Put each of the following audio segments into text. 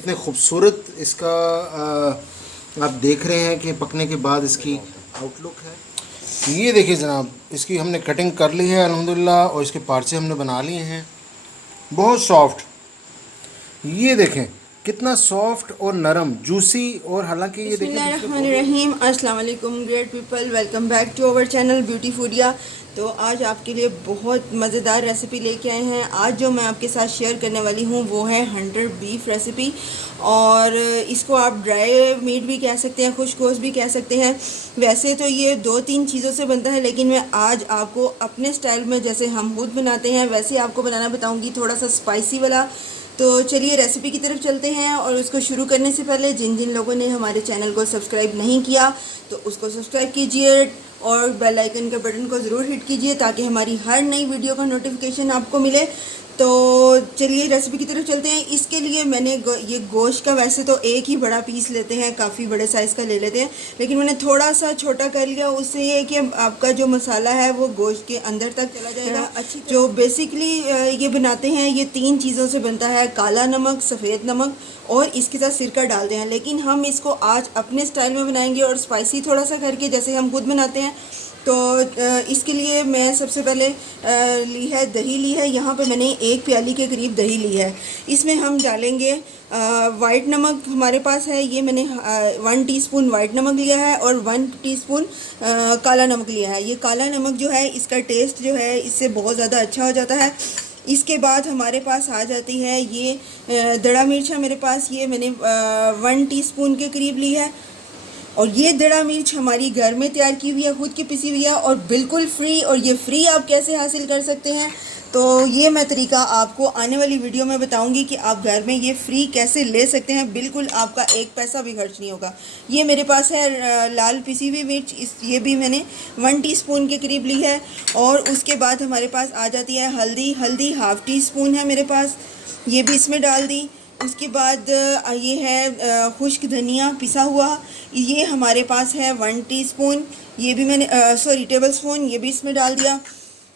कितने खूबसूरत इसका आप देख रहे हैं कि पकने के बाद इसकी आउटलुक है। ये देखिए जनाब, इसकी हमने कटिंग कर ली है अल्हम्दुलिल्लाह और इसके पार्चे हमने बना लिए हैं, बहुत सॉफ्ट। ये देखें कितना सॉफ्ट और नरम जूसी। और हालांकि ये देखें बिस्मिल्लाहिर्रहमानिर्रहीम, अस्सलाम वालेकुम great people, welcome back to our channel Beauty Foodia. तो आज आपके लिए बहुत मज़ेदार रेसिपी लेके आए हैं। आज जो मैं आपके साथ शेयर करने वाली हूँ वो है 100 बीफ रेसिपी। और इसको आप ड्राई मीट भी कह सकते हैं, खुश्क गोश्त भी कह सकते हैं। वैसे तो ये 2-3 चीज़ों से बनता है, लेकिन मैं आज आपको अपने स्टाइल में, जैसे हम खुद बनाते हैं वैसे आपको बनाना बताऊँगी, थोड़ा सा स्पाइसी वाला। तो चलिए रेसिपी की तरफ चलते हैं। और उसको शुरू करने से पहले जिन जिन लोगों ने हमारे चैनल को सब्सक्राइब नहीं किया तो उसको सब्सक्राइब कीजिए और बेल आइकन के बटन को ज़रूर हिट कीजिए ताकि हमारी हर नई वीडियो का नोटिफिकेशन आपको मिले। तो चलिए रेसिपी की तरफ चलते हैं। इसके लिए मैंने ये गोश्त का, वैसे तो एक ही बड़ा पीस लेते हैं, काफ़ी बड़े साइज़ का ले लेते हैं, लेकिन मैंने थोड़ा सा छोटा कर लिया। उससे ये है कि आपका जो मसाला है वो गोश्त के अंदर तक चला जाएगा। अच्छी जो बेसिकली ये बनाते हैं, ये 3 चीज़ों से बनता है, काला नमक, सफ़ेद नमक और इसके साथ सिरका डालते हैं। लेकिन हम इसको आज अपने स्टाइल में बनाएंगे और स्पाइसी थोड़ा सा करके, जैसे हम खुद बनाते हैं। तो इसके लिए मैं सबसे पहले ली है दही ली है। यहाँ पे मैंने 1 प्याली के करीब दही ली है। इसमें हम डालेंगे वाइट नमक, हमारे पास है ये, मैंने 1 टीस्पून वाइट नमक लिया है और 1 टीस्पून काला नमक लिया है। ये काला नमक जो है इसका टेस्ट जो है इससे बहुत ज़्यादा अच्छा हो जाता है। इसके बाद हमारे पास आ जाती है ये दड़ा मिर्च है मेरे पास, ये मैंने 1 टीस्पून के करीब ली है। और ये दड़ा मिर्च हमारी घर में तैयार की हुई है, खुद की पिसी हुई है और बिल्कुल फ्री। और ये फ्री आप कैसे हासिल कर सकते हैं, तो ये मैं तरीका आपको आने वाली वीडियो में बताऊंगी कि आप घर में ये फ्री कैसे ले सकते हैं। बिल्कुल आपका 1 पैसा भी खर्च नहीं होगा। ये मेरे पास है लाल पिसी हुई मिर्च, ये भी मैंने 1 टीस्पून के करीब ली है। और उसके बाद हमारे पास आ जाती है हल्दी। हल्दी 1/2 टीस्पून है मेरे पास, ये भी इसमें डाल दी। उसके बाद ये है खुश्क धनिया पिसा हुआ, ये हमारे पास है 1 टीस्पून, ये भी मैंने टेबल स्पून, ये भी इसमें डाल दिया।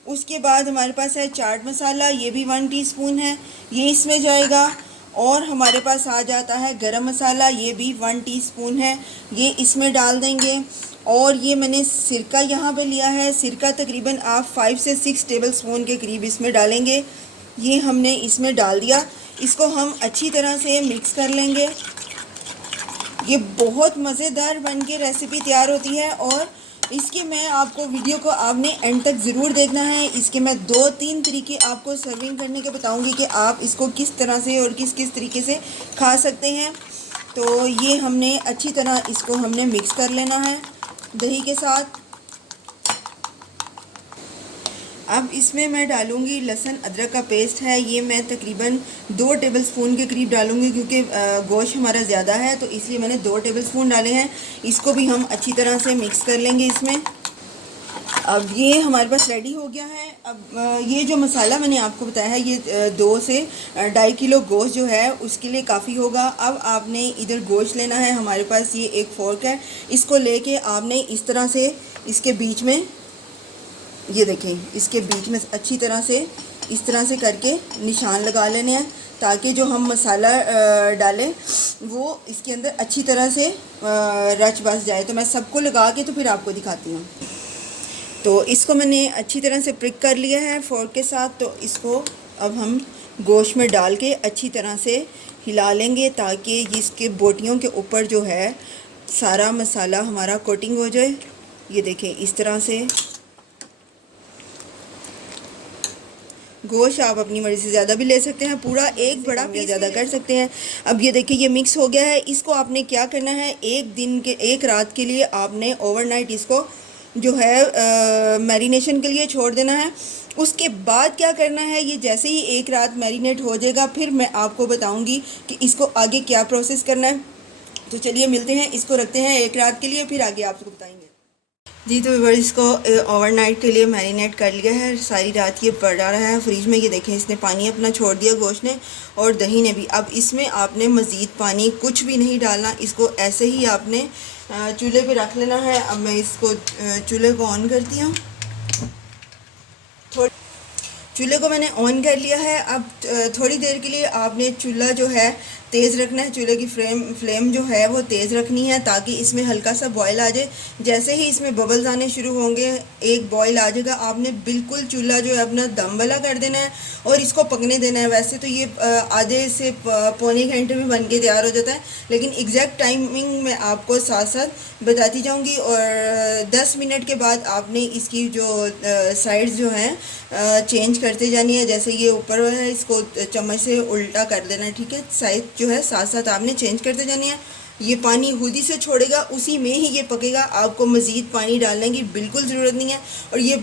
उसके बाद हमारे पास है चाट मसाला, ये भी 1 टीस्पून है, ये इसमें जाएगा। और हमारे पास आ जाता है गरम मसाला, ये भी 1 टीस्पून है, ये इसमें डाल देंगे। और ये मैंने सिरका यहाँ पे लिया है, सिरका तकरीबन आप 5 से 6 टेबल स्पून के करीब इसमें डालेंगे। ये हमने इसमें डाल दिया। इसको हम अच्छी तरह से मिक्स कर लेंगे। ये बहुत मज़ेदार बन के रेसिपी तैयार होती है। और इसके मैं आपको वीडियो को आपने एंड तक ज़रूर देखना है। इसके मैं 2-3 तरीके आपको सर्विंग करने के बताऊंगी कि आप इसको किस तरह से और किस किस तरीके से खा सकते हैं। तो ये हमने अच्छी तरह इसको हमने मिक्स कर लेना है दही के साथ। अब इसमें मैं डालूँगी लहसुन अदरक का पेस्ट है, ये मैं तकरीबन 2 टेबलस्पून के करीब डालूँगी, क्योंकि गोश्त हमारा ज़्यादा है तो इसलिए मैंने 2 टेबलस्पून डाले हैं। इसको भी हम अच्छी तरह से मिक्स कर लेंगे इसमें। अब ये हमारे पास रेडी हो गया है। अब ये जो मसाला मैंने आपको बताया है, ये 2 से 2.5 किलो गोश्त जो है उसके लिए काफ़ी होगा। अब आपने इधर गोश्त लेना है, हमारे पास ये एक फोर्क है, इसको लेके आपने इस तरह से इसके बीच में, ये देखें, इसके बीच में अच्छी तरह से इस तरह से करके निशान लगा लेने हैं, ताकि जो हम मसाला डालें वो इसके अंदर अच्छी तरह से रच बस जाए। तो मैं सबको लगा के तो फिर आपको दिखाती हूँ। तो इसको मैंने अच्छी तरह से प्रिक कर लिया है फोर्क के साथ। तो इसको अब हम गोश्त में डाल के अच्छी तरह से हिला लेंगे, ताकि इसके बोटियों के ऊपर जो है सारा मसाला हमारा कोटिंग हो जाए। ये देखें, इस तरह से गोश्त आप अपनी मर्ज़ी से ज़्यादा भी ले सकते हैं, पूरा एक बड़ा पीस ज़्यादा कर सकते हैं। अब ये देखिए ये मिक्स हो गया है। इसको आपने क्या करना है, एक रात के लिए आपने ओवरनाइट इसको जो है मैरिनेशन के लिए छोड़ देना है। उसके बाद क्या करना है, ये जैसे ही एक रात मैरिनेट हो जाएगा फिर मैं आपको बताऊँगी कि इसको आगे क्या प्रोसेस करना है। तो चलिए मिलते हैं, इसको रखते हैं एक रात के लिए, फिर आगे आपको बताएँगे। जी, तो व्यूअर्स, इसको ओवरनाइट के लिए मैरिनेट कर लिया है, सारी रात ये पड़ा रहा है फ्रिज में। ये देखें, इसने पानी अपना छोड़ दिया गोश्त ने और दही ने भी। अब इसमें आपने मज़ीद पानी कुछ भी नहीं डालना, इसको ऐसे ही आपने चूल्हे पे रख लेना है। अब मैं इसको चूल्हे को ऑन करती हूँ। चूल्हे को मैंने ऑन कर लिया है। अब थोड़ी देर के लिए आपने चूल्हा जो है तेज़ रखना है, चूल्हे की फ्लेम जो है वो तेज़ रखनी है ताकि इसमें हल्का सा बॉयल आ जाए। जैसे ही इसमें बबल्स आने शुरू होंगे, एक बॉयल आ जाएगा, आपने बिल्कुल चूल्हा जो है अपना दम वाला कर देना है और इसको पकने देना है। वैसे तो ये आधे से पौने घंटे में बन के तैयार हो जाता है, लेकिन एग्जैक्ट टाइमिंग मैं आपको साथ साथ बताती जाऊंगी। और 10 मिनट के बाद आपने इसकी जो साइड्स जो हैं चेंज करते जानी है। जैसे ये ऊपर है, इसको चम्मच से उल्टा कर देना है, ठीक है। साइड जो है साथ साथ आपने चेंज करते जानी है। ये पानी खुद ही से छोड़ेगा, उसी में ही ये पकेगा, आपको मज़ीद पानी डालने की बिल्कुल ज़रूरत नहीं है। और ये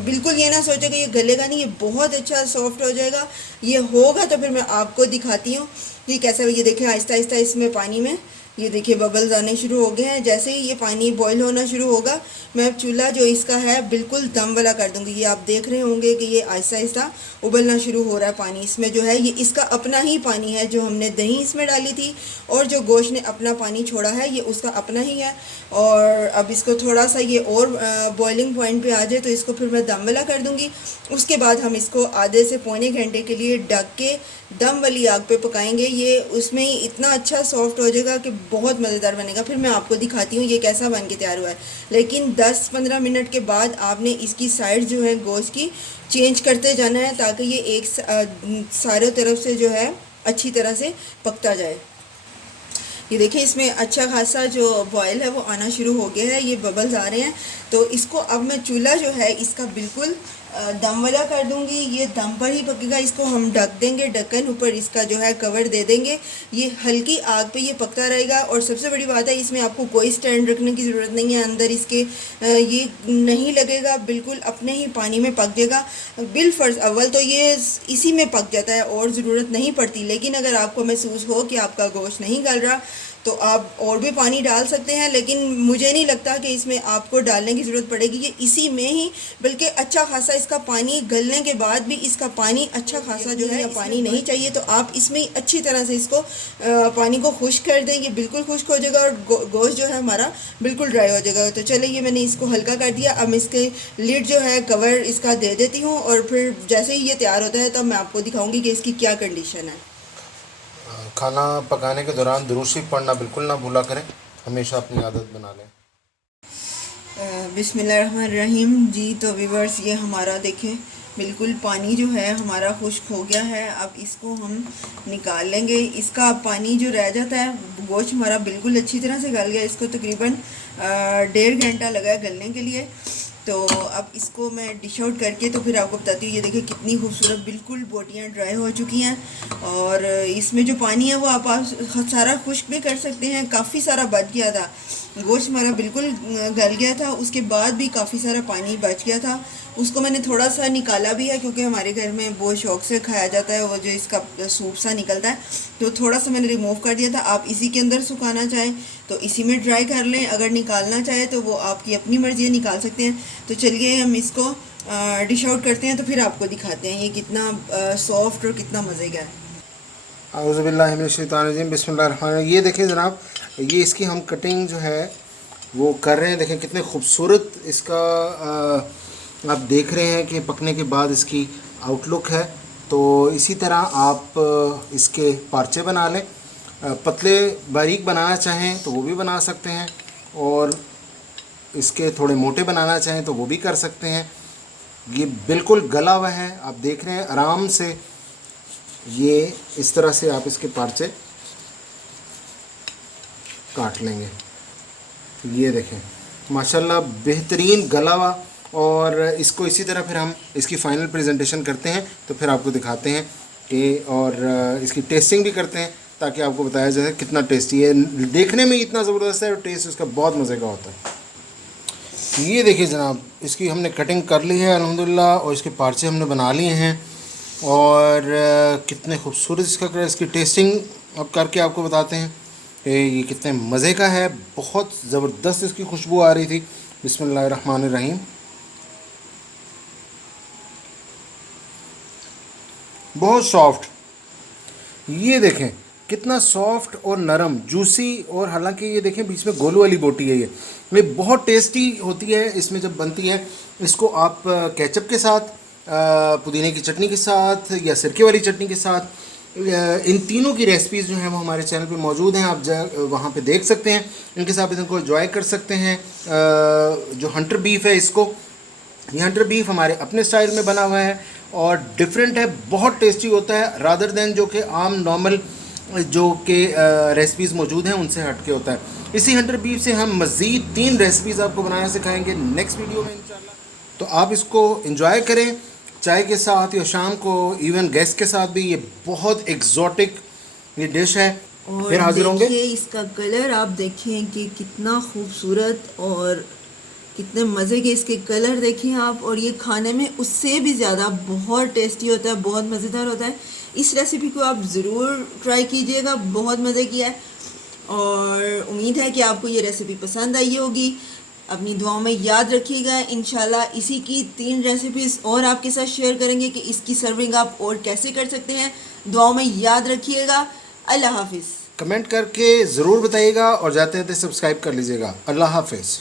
बिल्कुल ये ना सोचे कि ये गलेगा नहीं, ये बहुत अच्छा सॉफ्ट हो जाएगा। ये होगा तो फिर मैं आपको दिखाती हूँ कि कैसा। ये देखें आहिस्ता आहिस्ता इसमें पानी में ये देखिए बबल्स आने शुरू हो गए हैं। जैसे ही ये पानी बॉईल होना शुरू होगा, मैं अब चूल्हा जो इसका है बिल्कुल दम वाला कर दूंगी। ये आप देख रहे होंगे कि ये आहिस्ता आहिस्ता उबलना शुरू हो रहा है। पानी इसमें जो है ये इसका अपना ही पानी है, जो हमने दही इसमें डाली थी और जो गोश्त ने अपना पानी छोड़ा है ये उसका अपना ही है। और अब इसको थोड़ा सा ये और बॉइलिंग पॉइंट पे आ जाए तो इसको फिर मैं दम वाला कर दूंगी। उसके बाद हम इसको आधे से पौने घंटे के लिए ढक के दम वाली आग पे पकाएंगे। ये उसमें ही इतना अच्छा सॉफ्ट हो जाएगा कि बहुत मज़ेदार बनेगा। फिर मैं आपको दिखाती हूँ ये कैसा बन के तैयार हुआ है। लेकिन 10-15 मिनट के बाद आपने इसकी साइड जो है गोश्त की चेंज करते जाना है ताकि ये एक सारे तरफ से जो है अच्छी तरह से पकता जाए। ये देखिए इसमें अच्छा खासा जो बॉयल है वो आना शुरू हो गया है, ये बबल्स आ रहे हैं। तो इसको अब मैं चूल्हा जो है इसका बिल्कुल दम वाला कर दूंगी। ये दम पर ही पकेगा, इसको हम ढक देंगे, ढक्कन ऊपर इसका जो है कवर दे देंगे। ये हल्की आग पे ये पकता रहेगा। और सबसे बड़ी बात है इसमें आपको कोई स्टैंड रखने की ज़रूरत नहीं है। अंदर इसके ये नहीं लगेगा, बिल्कुल अपने ही पानी में पक जाएगा। बिलफर्ज अव्वल तो ये इसी में पक जाता है और ज़रूरत नहीं पड़ती। लेकिन अगर आपको महसूस हो कि आपका गोश्त नहीं गल रहा तो आप और भी पानी डाल सकते हैं, लेकिन मुझे नहीं लगता कि इसमें आपको डालने की ज़रूरत पड़ेगी। ये इसी में ही बल्कि अच्छा खासा इसका पानी गलने के बाद भी इसका पानी अच्छा खासा जो है, या पानी नहीं चाहिए तो आप इसमें ही अच्छी तरह से इसको पानी को खुश्क कर दें। ये बिल्कुल खुश्क हो जाएगा और गोश्त जो है हमारा बिल्कुल ड्राई हो जाएगा। तो चलिए ये मैंने इसको हल्का कर दिया। अब इसके लिड जो है कवर इसका दे देती हूँ और फिर जैसे ही ये तैयार होता है तब मैं आपको दिखाऊँगी कि इसकी क्या कंडीशन है। खाना पकाने के दौरान दुरूद शरीफ पढ़ना बिल्कुल ना भूला करें, हमेशा अपनी आदत बना लें। बिस्मिल्लाहिर्रहमानिर्रहीम जी। तो व्यूअर्स ये हमारा देखें बिल्कुल पानी जो है हमारा खुश्क हो गया है। अब इसको हम निकाल लेंगे। इसका पानी जो रह जाता है, गोश्त हमारा बिल्कुल अच्छी तरह से गल गया। इसको तकरीबन 1.5 घंटा लगा है गलने के लिए। तो अब इसको मैं डिश आउट करके तो फिर आपको बताती हूँ। ये देखिए कितनी खूबसूरत बिल्कुल बोटियाँ ड्राई हो चुकी हैं और इसमें जो पानी है वो आप सारा खुश्क भी कर सकते हैं। काफ़ी सारा बच गया था, गोश्त हमारा बिल्कुल गल गया था, उसके बाद भी काफ़ी सारा पानी बच गया था। उसको मैंने थोड़ा सा निकाला भी है क्योंकि हमारे घर में बहुत शौक़ से खाया जाता है वो जो इसका सूप सा निकलता है, तो थोड़ा सा मैंने रिमूव कर दिया था। आप इसी के अंदर सुखाना चाहें तो इसी में ड्राई कर लें, अगर निकालना चाहे तो वो आपकी अपनी मर्ज़ी है, निकाल सकते हैं। तो चलिए हम इसको डिश आउट करते हैं तो फिर आपको दिखाते हैं ये कितना सॉफ्ट और कितना मज़े का है। औज़ुबिल्लाहि मिनश्शैतानिर्रजीम, बिस्मिल्लाहिर्रहमानिर्रहीम। ये देखें जनाब, ये इसकी हम कटिंग जो है वो कर रहे हैं। देखें कितने खूबसूरत इसका आप देख रहे हैं कि पकने के बाद इसकी आउटलुक है। तो इसी तरह आप इसके पार्चे बना लें। पतले बारीक बनाना चाहें तो वो भी बना सकते हैं और इसके थोड़े मोटे बनाना चाहें तो वो भी कर सकते हैं। ये बिल्कुल गला हुआ है, आप देख रहे हैं आराम से। ये इस तरह से आप इसके पार्चे काट लेंगे। ये देखें माशाल्लाह बेहतरीन गला हुआ। और इसको इसी तरह फिर हम इसकी फ़ाइनल प्रेजेंटेशन करते हैं तो फिर आपको दिखाते हैं कि और इसकी टेस्टिंग भी करते हैं ताकि आपको बताया जाए कितना टेस्टी है। देखने में इतना ज़बरदस्त है और टेस्ट इसका बहुत मज़े का होता है। ये देखिए जनाब, इसकी हमने कटिंग कर ली है अल्हम्दुलिल्लाह और इसके पार्चे हमने बना लिए हैं और कितने खूबसूरत इसकी टेस्टिंग अब करके आपको बताते हैं कि ये कितने मज़े का है। बहुत ज़बरदस्त इसकी खुशबू आ रही थी। बिस्मिल्लाहिर्रहमानिर्रहीम। बहुत सॉफ्ट, ये देखें कितना सॉफ्ट और नरम जूसी। और हालांकि ये देखें बीच में गोलू वाली बोटी है। ये बहुत टेस्टी होती है इसमें जब बनती है। इसको आप केचप के साथ, पुदीने की चटनी के साथ या सिरके वाली चटनी के साथ इन तीनों की रेसिपीज़ जो हैं वो हमारे चैनल पे मौजूद हैं, आप वहाँ पे देख सकते हैं, इनके साथ इनको एंजॉय कर सकते हैं। जो हंटर बीफ है, इसको ये हंटर बीफ हमारे अपने स्टाइल में बना हुआ है और डिफरेंट है, बहुत टेस्टी होता है रादर देन जो कि आम नॉर्मल जो कि रेसिपीज़ मौजूद हैं उनसे हट के होता है। इसी हंटर बीफ से हम मज़ीद 3 रेसिपीज़ आपको बनाना सिखाएंगे नेक्स्ट वीडियो में इंशाल्लाह। तो आप इसको एंजॉय करें चाय के साथ या शाम को, इवन गेस्ट के साथ भी। ये बहुत एग्जॉटिक ये डिश है। फिर हाजिर होंगे। देखिए इसका कलर आप देखें कि कितना खूबसूरत और कितने मज़े के इसके कलर देखें आप, और ये खाने में उससे भी ज़्यादा बहुत टेस्टी होता है, बहुत मज़ेदार होता है। इस रेसिपी को आप ज़रूर ट्राई कीजिएगा, बहुत मज़े की है और उम्मीद है कि आपको ये रेसिपी पसंद आई होगी। अपनी दुआओं में याद रखिएगा। इंशाल्लाह इसी की 3 रेसिपीज़ और आपके साथ शेयर करेंगे कि इसकी सर्विंग आप और कैसे कर सकते हैं। दुआओं में याद रखिएगा। अल्लाह हाफिज़। कमेंट करके ज़रूर बताइएगा और जाते हैं तो सब्सक्राइब कर लीजिएगा। अल्लाह हाफिज़।